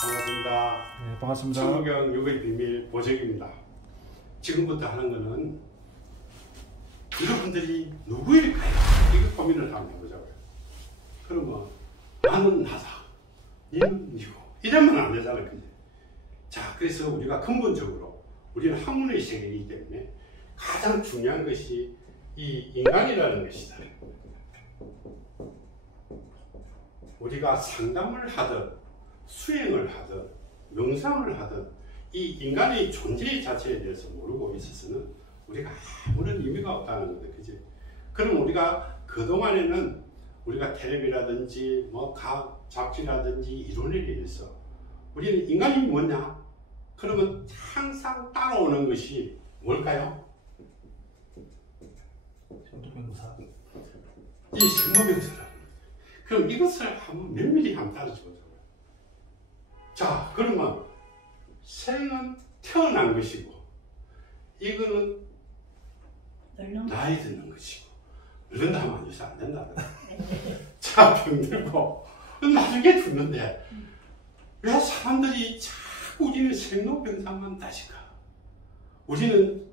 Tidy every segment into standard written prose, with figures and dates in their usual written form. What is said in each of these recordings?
반갑습니다. 네, 반갑습니다. 천부경 6의 비밀 보정입니다. 지금부터 하는 거는 여러분들이 누구일까요? 이거 고민을 한번 해보자고요. 그러면 나는 나다, 니는 니고 이러면 안 되잖아요. 그지? 자, 그래서 우리가 근본적으로 우리는 학문의 세계이기 때문에 가장 중요한 것이 이 인간이라는 것이다. 우리가 상담을 하든 수행을 하든 명상을 하든 이 인간의 존재 자체에 대해서 모르고 있어서는 우리가 아무런 의미가 없다는 거죠. 그지? 그럼 우리가 그동안에는 우리가 텔레비라든지 뭐 각 잡지라든지 이론에 의해서 우리는 인간이 뭐냐? 그러면 항상 따라오는 것이 뭘까요? 생로병사. 이 생로병사라는. 그럼 이것을 한번 면밀히 한번 따라줘보자고요. 자, 그러면 생은 태어난 것이고 이거는 나이 드는 것이고 늙는다 하면 요새 안 된다. 자, 병들고 나중에 죽는데 왜 사람들이 자꾸 우리는 생로병사만 다시 가? 우리는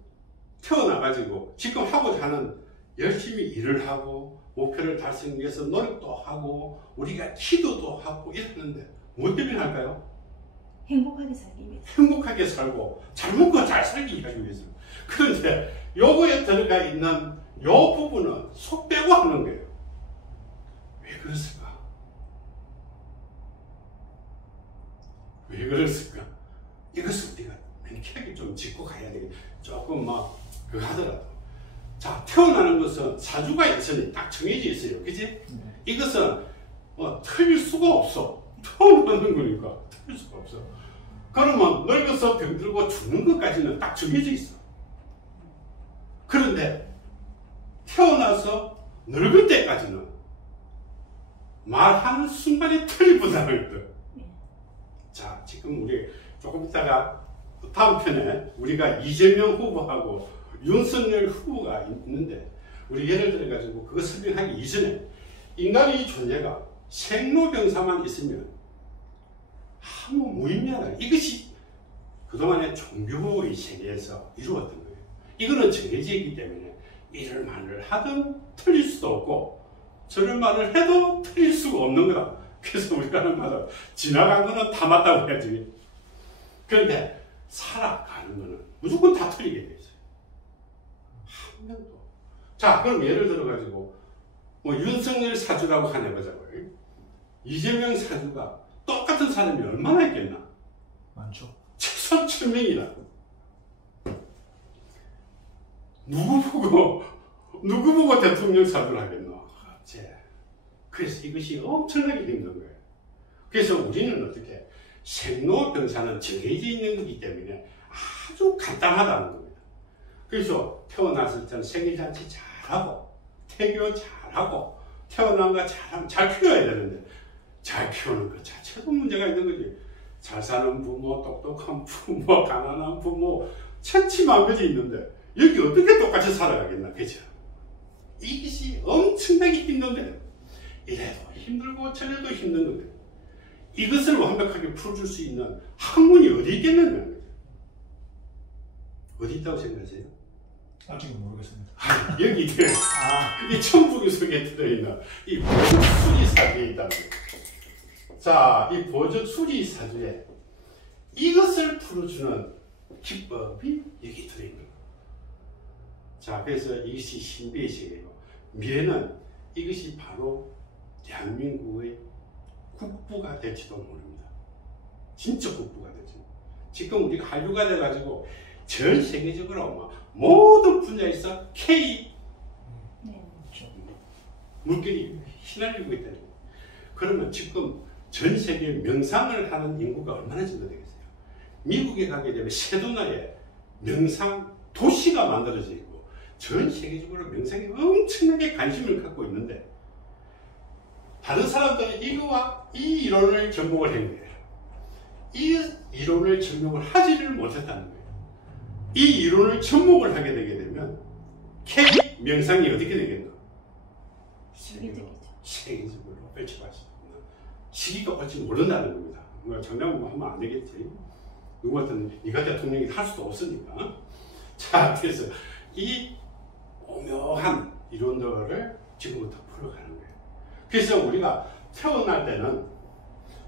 태어나가지고 지금 하고자 하는 열심히 일을 하고 목표를 달성하기 위해서 노력도 하고 우리가 기도도 하고 이러는데 뭐 때문에 할까요? 행복하게 살기 위해서. 행복하게 살고 잘 먹고 잘 살기 위해서. 그런데 요거에 들어가 있는 요 부분은 속 빼고 하는 거예요. 왜 그랬을까? 왜 그랬을까? 이것을 우리가 명쾌하게 좀 짚고 가야 되겠다. 조금 막 그거 하더라도. 자, 태어나는 것은 사주가 있으니 딱 정해져 있어요. 그지? 이것은 틀릴 수가 없어. 태어나는 거니까 틀릴 수가 없어. 그러면 늙어서 병들고 죽는 것까지는 딱 정해져 있어. 그런데 태어나서 늙을 때까지는 말하는 순간에 틀리보다는 거거든. 자, 지금 우리 조금 있다가 다음 편에 우리가 이재명 후보하고 윤석열 후보가 있는데 우리 예를 들어 가지고 그거 설명하기 이전에 인간의 존재가 생로병사만 있으면 아무 무의미하다. 이것이 그동안의 종교의 세계에서 이루어졌던 거예요. 이거는 정해져 있기 때문에 이를 말을 하든 틀릴 수도 없고 저를 말을 해도 틀릴 수가 없는 거다. 그래서 우리가 하는 말은 지나간 거는 다 맞다고 해야지. 그런데 살아가는 거는 무조건 다 틀리게 돼 있어요. 한 명도. 자, 그럼 예를 들어 가지고 뭐 윤석열 사주라고 하나 해보자고요. 이재명 사주가 똑같은 사람이 얼마나 있겠나? 많죠. 최소한 1000명이나. 누구 보고 대통령 사주를 하겠노? 그래서 이것이 엄청나게 힘든 거예요. 그래서 우리는 어떻게 생로병사는 정해져 있는 거기 때문에 아주 간단하다는 겁니다. 그래서 태어났을 때는 생일잔치 잘하고 태교 잘하고 태어난 거 잘하면 잘 키워야 되는데 잘 키우는 것 자체도 문제가 있는 거지. 잘 사는 부모, 똑똑한 부모, 가난한 부모 천치만별이 있는데 여기 어떻게 똑같이 살아가겠나, 그죠? 이것이 엄청나게 힘든데 이래도 힘들고 저래도 힘든 건데 이것을 완벽하게 풀어줄 수 있는 학문이 어디 있겠느냐는 거죠. 어디 있다고 생각하세요? 아직은 모르겠습니다. 여기 이 천부경 속에 들어있는 이 보적수리사주에 있다는 거예요. 자, 이 보적수리사주에 이것을 풀어주는 기법이 여기 들어있는 거예요. 자, 그래서 이것이 신비의 세계고 미래는 이것이 바로 대한민국의 국부가 될지도 모릅니다. 진짜 국부가 될지. 지금 우리가 한류가 돼가지고 전 세계적으로 모든 분야에서 K 물결이 휘날리고 있다는 거예요. 그러면 지금 전 세계 명상을 하는 인구가 얼마나 정도 되겠어요? 미국에 가게 되면 세도나에 명상 도시가 만들어져 있고 전 세계적으로 명상에 엄청나게 관심을 갖고 있는데 다른 사람들은 이거와 이 이론을 접목을 한 거예요. 이 이론을 접목을 하지를 못했다는 거예요. 이 이론을 접목을 하게 되게 되면 K 명상이 어떻게 되겠나? 세계적으로 펼쳐갈 수 있구나. 시기가 올지 모른다는 겁니다. 뭐 장담 하면 안 되겠지. 누구한테는 네가 대통령이 할 수도 없으니까. 자, 그래서 이 오묘한 이론들을 지금부터 풀어가는 거예요. 그래서 우리가 태어날 때는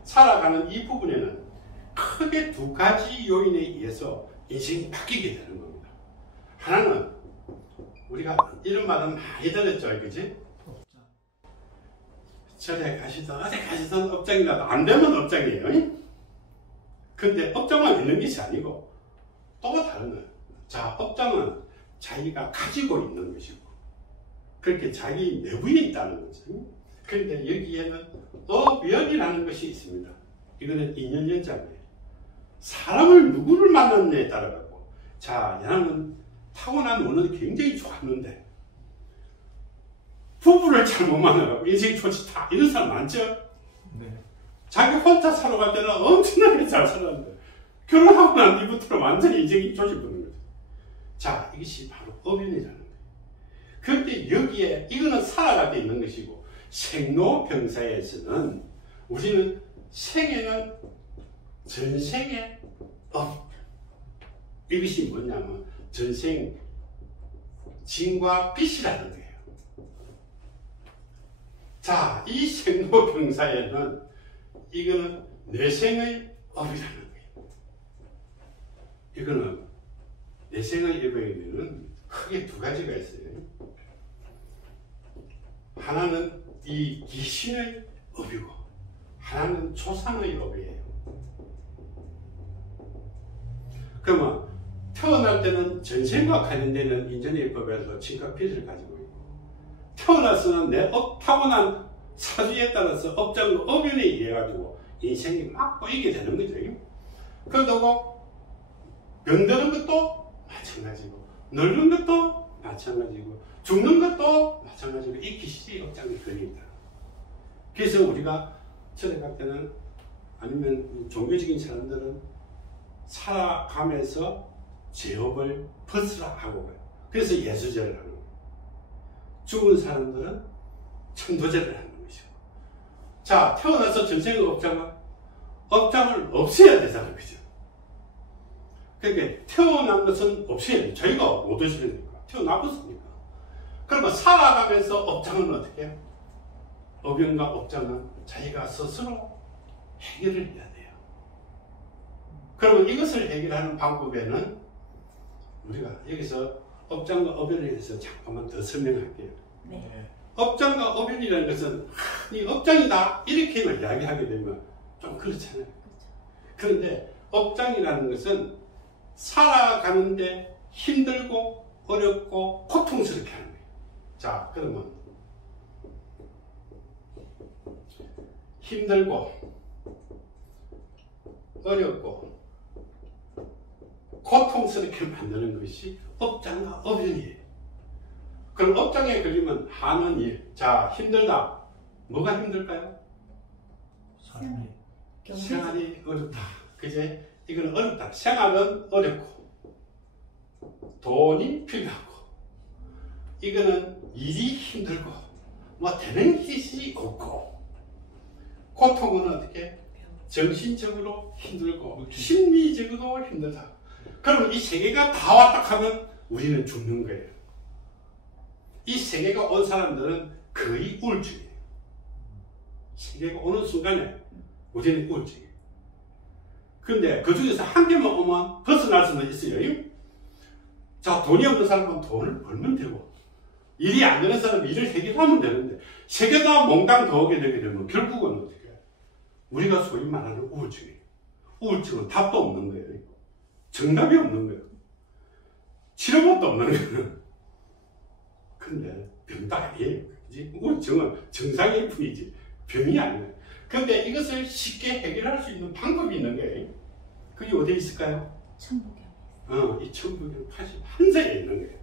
살아가는 이 부분에는 크게 두 가지 요인에 의해서 인생이 바뀌게 되는 겁니다. 하나는 우리가 이런 말은 많이 들었죠, 그지? 절에 가시던 어디 가시던 업장이라도 안 되면 업장이에요. 근데 업장만 있는 것이 아니고 또 다른 거예요. 자, 업장은 자기가 가지고 있는 것이고 그렇게 자기 내부에 있다는 거죠. 그런데 여기에는 업연이라는 것이 있습니다. 이거는 인연연장이에요. 사람을 누구를 만났느냐에 따라 갖고, 자, 얘는 타고난 운은 굉장히 좋았는데 부부를 잘못 만나고 인생이 좋지다 이런 사람 많죠? 네. 자기 혼자 살아갈 때는 엄청나게 잘 살았는데 결혼하고 난 뒤부터는 완전히 인생이 조집부는 거죠. 자, 이것이 바로 업연이라는 거예요. 그런데 여기에 이거는 살아갈 때 있는 것이고, 생로병사에서는 우리는 생에는 전생의 업, 이것이 뭐냐면 전생 진과 빛이라는 거예요. 자, 이 생로병사에는 이거는 내생의 업이라는 거예요. 이거는 내생의 업에는 크게 두 가지가 있어요. 하나는 이 귀신의 업이고 하나는 조상의 업이에요. 그러면 태어날 때는 전생과 관련되는 인연의 법에서 진과 빛을 가지고 있고, 태어나서는 내 타고난 사주에 따라서 업장과 업연에 의해 가지고 인생이 막 꼬이게 되는 거죠. 그러다가 병드는 것도 마찬가지고, 늙는 것도 마찬가지고, 죽는 것도 마찬가지고, 이 귀신의 업장이 걸립니다. 그래서 우리가 절에 갈 때는, 아니면 종교적인 사람들은 살아가면서 제업을 벗으라 하고 가요. 그래서 예수절을 하는 거예요. 죽은 사람들은 천도절을 하는 것이고. 자, 태어나서 전생의 업장을 없애야 되잖아요. 그죠? 그러니까 태어난 것은 없애야 돼요. 저희가 못 없애니까. 태어나봤으니까. 그러면 살아가면서 업장은 어떻게 해요? 업연과 업장은 자기가 스스로 해결을 해야 돼요. 그러면 이것을 해결하는 방법에는 우리가 여기서 업장과 업연에 대해서 잠깐만 더 설명할게요. 네. 업장과 업연이라는 것은 이 업장이다 이렇게만 이야기하게 되면 좀 그렇잖아요. 그런데 업장이라는 것은 살아가는데 힘들고 어렵고 고통스럽게 하는 거예요. 자, 그러면 힘들고 어렵고 고통스럽게 만드는 것이 업장과 업연이에요. 그럼 업장에 걸리면 하는 일, 자, 힘들다. 뭐가 힘들까요? 생활이 어렵다. 그제? 이건 어렵다. 생활은 어렵고 돈이 필요하고, 이거는 일이 힘들고 뭐 되는 것이 없고, 고통은 어떻게? 정신적으로 힘들고 심리적으로 힘들다. 그러면 이 세 개가 다 왔다 하면 우리는 죽는 거예요. 이 세 개가 온 사람들은 거의 우울증이에요. 세 개가 오는 순간에 우리는 우울증이에요. 근데 그 중에서 한 개만 오면 벗어날 수는 있어요. 자, 돈이 없는 사람은 돈을 벌면 되고, 일이 안 되는 사람은 일을 해결하면 되는데, 세 개 다 몽땅 더 오게 되게 되면 결국은 어떻게 해요? 우리가 소위 말하는 우울증이에요. 우울증은 답도 없는 거예요. 정답이 없는 거예요. 치료법도 없는 거예요. 근데 병도 아니에요. 그치? 우울증은 정상일 뿐이지 병이 아니에요. 근데 이것을 쉽게 해결할 수 있는 방법이 있는 거예요. 그게 어디에 있을까요? 천부경. 이 천부경 81세에 있는 거예요.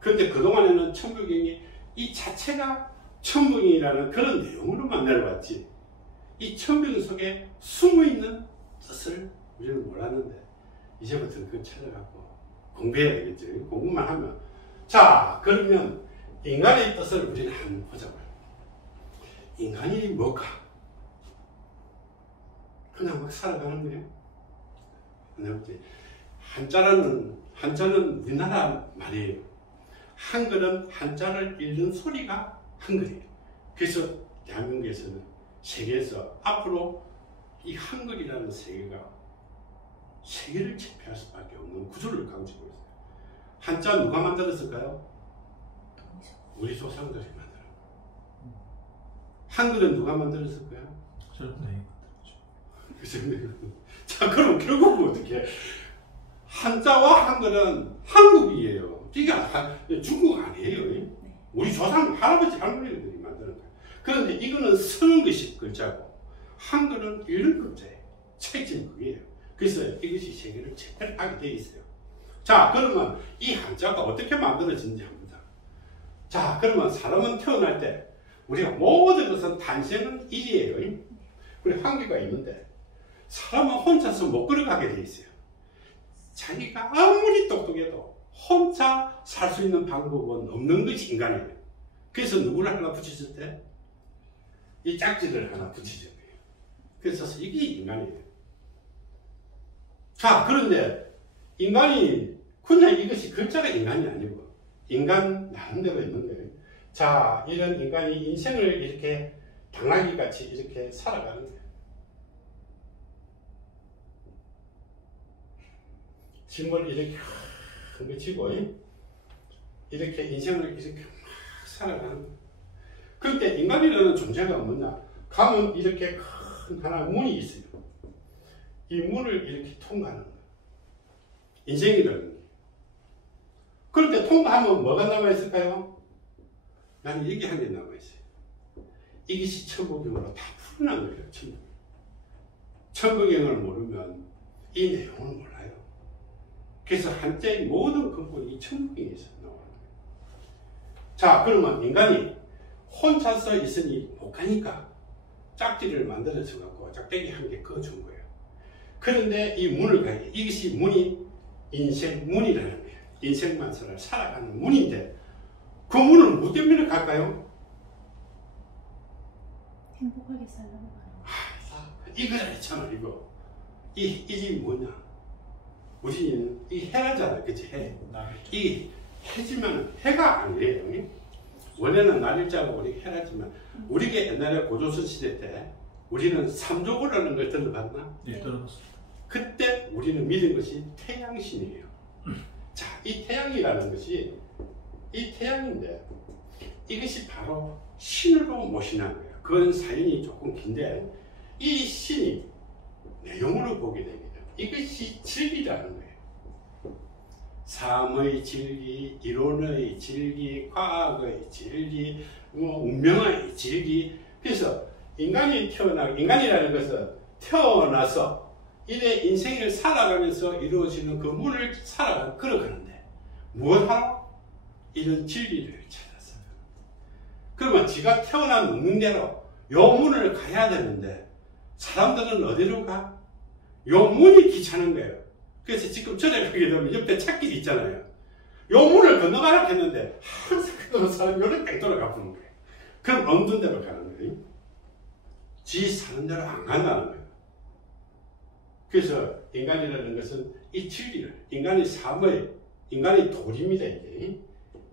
근데 그동안에는 천부경이 이 자체가 천부경이라는 그런 내용으로만 내려왔지, 이 천부경 속에 숨어있는 뜻을 우리는 몰랐는데, 이제부터는 그걸 찾아갖고 공부해야 되겠죠. 공부만 하면. 자, 그러면 인간의 뜻을 우리는 한번 보자고요. 인간이 뭘까? 그냥 막 살아가는 거예요. 한자는 우리나라 말이에요. 한글은 한자를 읽는 소리가 한글이에요. 그래서 대한민국에서는 세계에서 앞으로 이 한글이라는 세계를 제패할 수밖에 없는 구조를 강조하고 있어요. 한자 누가 만들었을까요? 우리 조상들이 만들었어요. 한글은 누가 만들었을까요? 네. 자, 그럼 결국은 어떻게? 한자와 한글은 한국이에요. 이게 중국 아니에요. 우리 조상, 할아버지, 할머니들이 만드는 거예요. 그런데 이거는 쓰는 것이 글자고, 한글은 읽는 글자예요. 차이점이 그게요. 그래서 이것이 세계를 제패하게 되어 있어요. 자, 그러면 이 한자가 어떻게 만들어지는지 합니다. 자, 그러면 사람은 태어날 때, 우리가 모든 것은 탄생은 일이에요. 우리 한계가 있는데, 사람은 혼자서 못 걸어가게 돼 있어요. 자기가 아무리 똑똑해도 혼자 살 수 있는 방법은 없는 것이 인간이에요. 그래서 누구를 하나 붙이실 때? 이 짝지를 하나 붙이죠. 그래서 이게 인간이에요. 자, 그런데 인간이 그냥 이것이 글자가 인간이 아니고 인간 나름대로 있는 거예요. 자, 이런 인간이 인생을 이렇게 당나귀 같이 이렇게 살아가는 거예요. 짐을 이렇게 큰 거 지고 이렇게 인생을 이렇게 막 살아가는 거예요. 그런데 인간이라는 존재가 뭐냐? 가면 이렇게 큰 하나 문이 있어요. 이 문을 이렇게 통과하는 거예요. 인생이라는 게. 그런데 통과하면 뭐가 남아있을까요? 나는 이게 한 개 남아있어요. 이것이 천부경으로 다 풀어난 거예요. 천부경을 모르면 이 내용을 몰라요. 그래서 한자의 모든 근본이 이 천부경에서 나오는 거예요. 자, 그러면 인간이 혼자서 있으니 못 가니까 짝지를 만들어서 갖고 짝대기 한 개 그어준 거예요. 그런데 이 문을 가야 이것이 문이 인생문이라는 거예요. 인생만 살아가는 문인데 그 문을 뭐 때문에 갈까요? 행복하게 살라고 하는 이거라 했잖아. 이거 이 집이 뭐냐? 우리는 이 해라잖아. 그치? 해. 이 해지만 해가 아니에요. 원래는 날일자고 우리 해라지만 우리가 옛날에 고조선 시대 때 우리는 삼조고라는 걸 들어봤나? 네, 들어봤습니다. 그때 우리는 믿은 것이 태양신이에요. 자, 이 태양이라는 것이 이 태양인데 이것이 바로 신으로 모신한 거예요. 그건 사연이 조금 긴데 이 신이 내용으로 보게 됩니다. 이것이 진리라는 거예요. 삶의 진리, 이론의 진리, 과학의 진리, 운명의 진리. 그래서 인간이라는 것은 태어나서 이래 인생을 살아가면서 이루어지는 그 문을 걸어가는데 무엇하러? 이런 진리를 찾았어요. 그러면 지가 태어난 운명대로 요 문을 가야 되는데 사람들은 어디로 가? 요 문이 귀찮은 거예요. 그래서 지금 전에 가게 되면 옆에 찾길이 있잖아요. 요 문을 건너가라 했는데 항상 그 사람이 요렇게 돌아가 보는 거예요. 그럼 없는 데로 가는 거예요. 지 사는 대로 안 간다는 거예요. 그래서 인간이라는 것은 이 진리를 인간의 도리입니다. 이제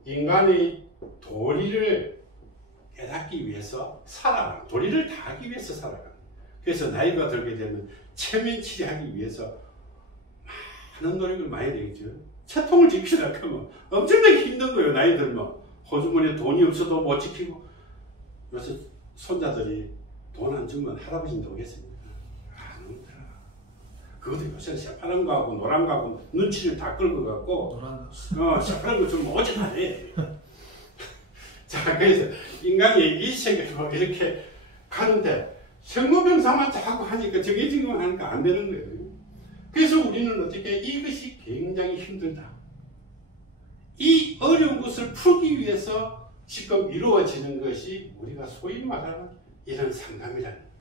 인간의 도리를 깨닫기 위해서 살아가는, 도리를 다하기 위해서 살아가는. 그래서 나이가 들게 되면 체면치레하기 위해서 많은 노력을 많이 되겠죠. 채통을 지키려고 하면 엄청나게 힘든 거예요. 나이 들면 호주머니에 돈이 없어도 못 지키고. 요새 손자들이 돈 안 주면 할아버지는 오겠습니까? 안 온다. 그것도 요새는 새파란 거하고 노란 거하고 눈치를 다 끌고 갖고 새파란 거 주면 오지 말래. 자, 그래서 인간이 이 세계로 이렇게 가는데 생로병사만 자꾸 하니까 정해진 거 하니까 안 되는 거예요. 그래서 우리는 어떻게 이것이 굉장히 힘들다. 이 어려운 것을 풀기 위해서 지금 이루어지는 것이 우리가 소위 말하는 이런 상담이라는 거예요.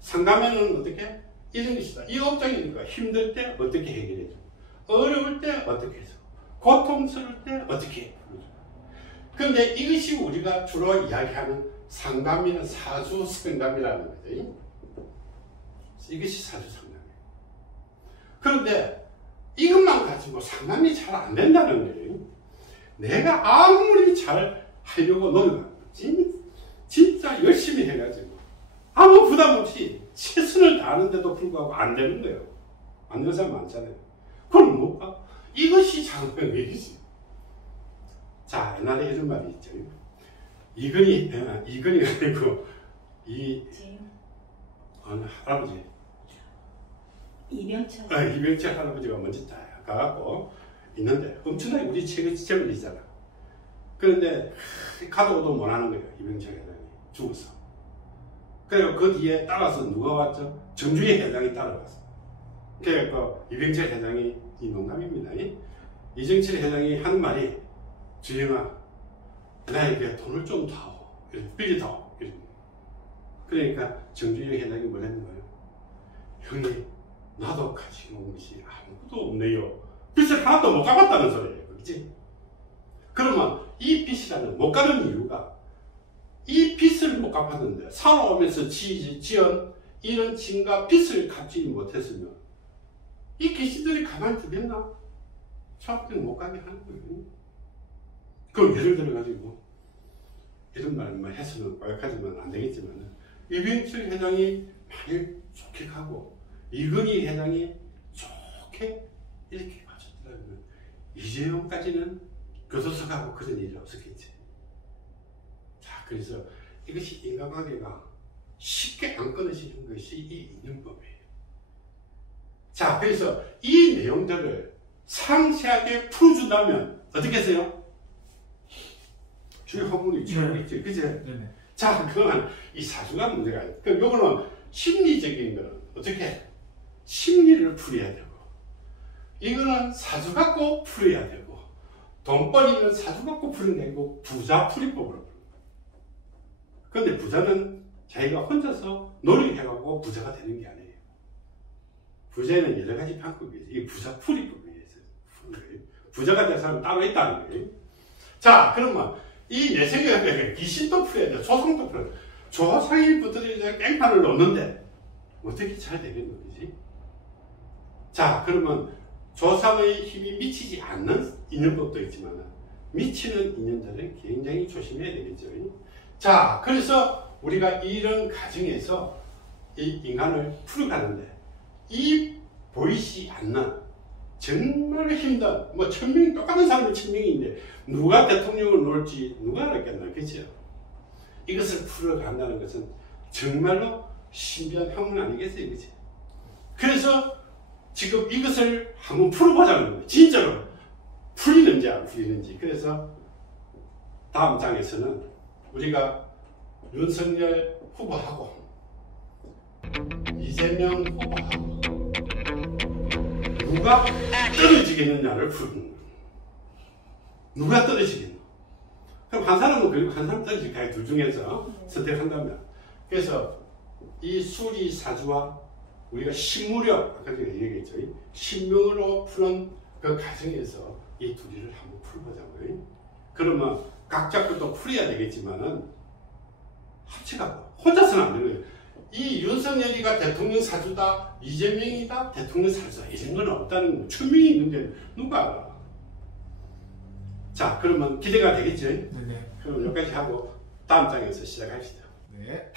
상담에는 어떻게? 이런 것이다. 이 업장이니까 힘들 때 어떻게 해결해주고 어려울 때 어떻게 해서 고통스러울 때 어떻게 풀어주고. 그런데 이것이 우리가 주로 이야기하는 상담이나 사주 상담이라는 거죠. 이것이 사주 상담이에요. 그런데 이것만 가지고 상담이 잘 안 된다는 거예요. 내가 아무리 잘 하려고 노력하고 진짜 열심히 해가지고 아무 부담 없이 최선을 다하는데도 불구하고 안 되는 거예요. 안 되는 사람 많잖아요. 그럼 뭘까? 이것이 장사의 얘기지. 자, 옛날에 이런 말이 있죠. 이건희가 아니고 할아버지 이병철 할아버지가 먼저 딱 가갖고 있는데 엄청나게 우리 최근이잖아. 그런데 가도 오도 못하는 거예요. 이병철 회장이 죽었어. 그리고 그 뒤에 따라서 누가 왔죠? 정주희 회장이 따라왔어. 그러니까 이병철 회장이 이 농담입니다. 이정철 회장이 하는 말이 주영아 나에게 돈을 좀 타오 빌려다오. 그러니까 정주희 회장이 뭐랬는 거예요? 형님 나도 가지고 온 것이 아무것도 없네요. 빚을 하나도 못 갚았다는 소리예요. 그렇지? 그러면 이 빚이라는 못 갚는 이유가 이 빚을 못 갚았는데 살아오면서 지은 이런 짐과 빚을 갚지 못했으면 이 귀신들이 가만히 두겠나? 사업들이 못 가게 하는 거예요. 그럼 예를 들어가지고 이런 말만 해서는 과격하지만 안 되겠지만 이병철 회장이 많이 좋게 가고 이건희 회장이 좋게 이렇게 가졌더라면 이재용까지는 교도소 가고 그런 일이 없었겠지. 자, 그래서 이것이 인간관계가 쉽게 안 끊어지는 것이 이 인연법이에요. 자, 그래서 이 내용들을 상세하게 풀어준다면 어떻게 해서요? 주의 허물이 최고겠지, 그치? 네네. 자, 그러면 이 사주가 문제가 있어요. 그럼 요거는 심리적인 거는 어떻게? 심리를 풀어야 되고, 이거는 사주 갖고 풀어야 되고, 돈벌이는 사주 갖고 푸는 게 아니고 부자풀이법으로 푸는 거예요. 그런데 부자는 자기가 혼자서 노력해가고 부자가 되는 게 아니에요. 부자에는 여러 가지 방법이 있어요. 이 부자풀이법에 의해서 푸는 거예요. 부자가 된 사람은 따로 있다는 거예요. 자, 그러면 이 내세계에 귀신도 풀어야 돼, 조상도 풀어야 돼. 조상이 붙들이 이제 깽판을 놓는데 어떻게 잘 되겠는 거지? 자, 그러면 조상의 힘이 미치지 않는 인연법도 있지만 미치는 인연들은 굉장히 조심해야 되겠죠. 자, 그래서 우리가 이런 과정에서 이 인간을 풀어가는데 이 보이지 않는 정말 힘든 뭐 1000명이 똑같은 사람이 1000명인데 누가 대통령을 놓을지 누가 알았겠나, 그렇죠? 이것을 풀어간다는 것은 정말로 신비한 학문 아니겠어요, 그렇죠? 그래서 지금 이것을 한번 풀어보자는 거예요. 진짜로 풀리는지 안 풀리는지. 그래서 다음 장에서는 우리가 윤석열 후보하고 이재명 후보하고 누가 떨어지겠느냐를 푸는 거예요. 누가 떨어지겠노? 그럼 한 사람은 그리고 한 사람 떨어질 거예요. 둘 중에서 선택한다면. 그래서 이 수리 사주와 우리가 신무력, 아까 제가 얘기했죠. 신명으로 푸는 그 과정에서 이 두 개를 한번 풀어보자고요. 그러면 각자 것도 풀어야 되겠지만은 합치가 혼자서는 안 되는 거예요. 이 윤석열이가 대통령 사주다, 이재명이다 대통령 사주다, 이런 건 없다는 거예요. 1000명이 있는데 누가 알아? 자, 그러면 기대가 되겠죠? 네네. 그럼 여기까지 하고 다음 장에서 시작합시다. 네.